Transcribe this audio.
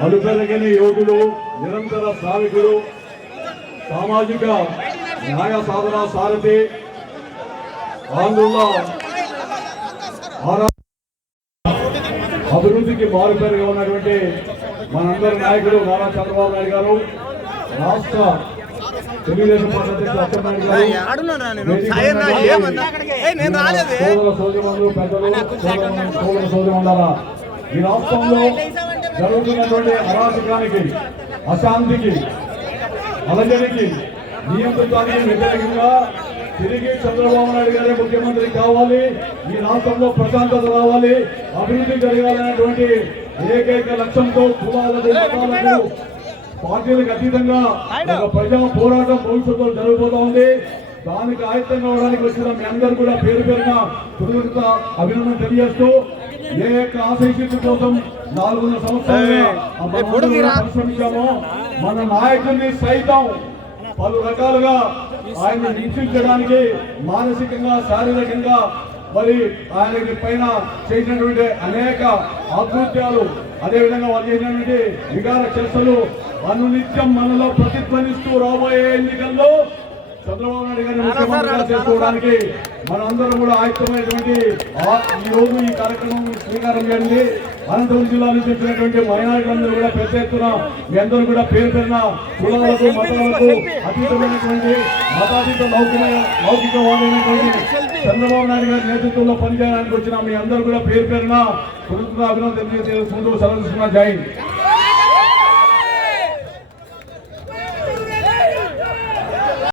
అలుపెరగని యోగులు నిరంతర శ్రామికులు సామాజిక న్యాయ సాధన సారథి ఆందోళన అభివృద్ధికి మారుపేరుగా ఉన్నటువంటి మనందరి నాయకుడు నారా చంద్రబాబు నాయుడు గారు రాష్ట్ర తెలుగుదేశం పార్టీ సోదర సోదరులు పెద్దలు సోదర సోదరులారా ఈ రాష్ట్రంలో జరుగుతున్నటువంటి అరాచకానికి అశాంతికి అలజడికి నియంత్రించడానికి వ్యతిరేకంగా తిరిగి చంద్రబాబు నాయుడు గారే ముఖ్యమంత్రి కావాలి. ఈ రాష్ట్రంలో ప్రశాంతత రావాలి. అభివృద్ధి జరగాలనేటువంటి ఏకైక లక్ష్యంతో కులాలకు పార్టీలకు అతీతంగా ప్రజా పోరాటం భవిష్యత్తులో జరగబోతా ఉంది దానికి ఆయుత్తం కావడానికి వచ్చిన మీ అందరూ కూడా పేరు పేరున కృతజ్ఞత అభినందన తెలియజేస్తూ ఏ యొక్క ఆశయశక్తి కోసం నాలుగున్నర సంవత్సరాలుగా ఆ మనందరం పరిశ్రమించామో. మన నాయకుడిని సైతం పలు రకాలుగా ఆయన హింసించడానికి మానసికంగా శారీరకంగా మరి ఆయన పైన చేసినటువంటి అనేక ఆకృత్యాలు అదేవిధంగా వాళ్ళు చేసినటువంటి వికార చర్చలు అనునిత్యం మనలో ప్రతిధ్వనిస్తూ రాబోయే ఎన్నికల్లో చంద్రబాబు నాయుడు గారిని ముఖ్యమంత్రిగా చేసుకోవడానికి మనందరం కూడా ఆయుక్తమైనటువంటి ఈ రోజు ఈ కార్యక్రమం శ్రీకారం చేయండి. అనంతపురం జిల్లా నుంచి వచ్చినటువంటి మైనారిటీలందరూ కూడా పెద్ద ఎత్తున మీ అందరూ కూడా పేరు పేరున కులాలకు మతాలకు అతీతమైనటువంటి మతాతీత లౌకిక లౌకికవాదమైనటువంటి చంద్రబాబు నాయుడు గారి నేతృత్వంలో పనిచేయడానికి వచ్చిన మీ అందరూ కూడా పేరు పేరున కృతజ్ఞత అభినందన తెలియజేసుకుంటూ సెలవు జై.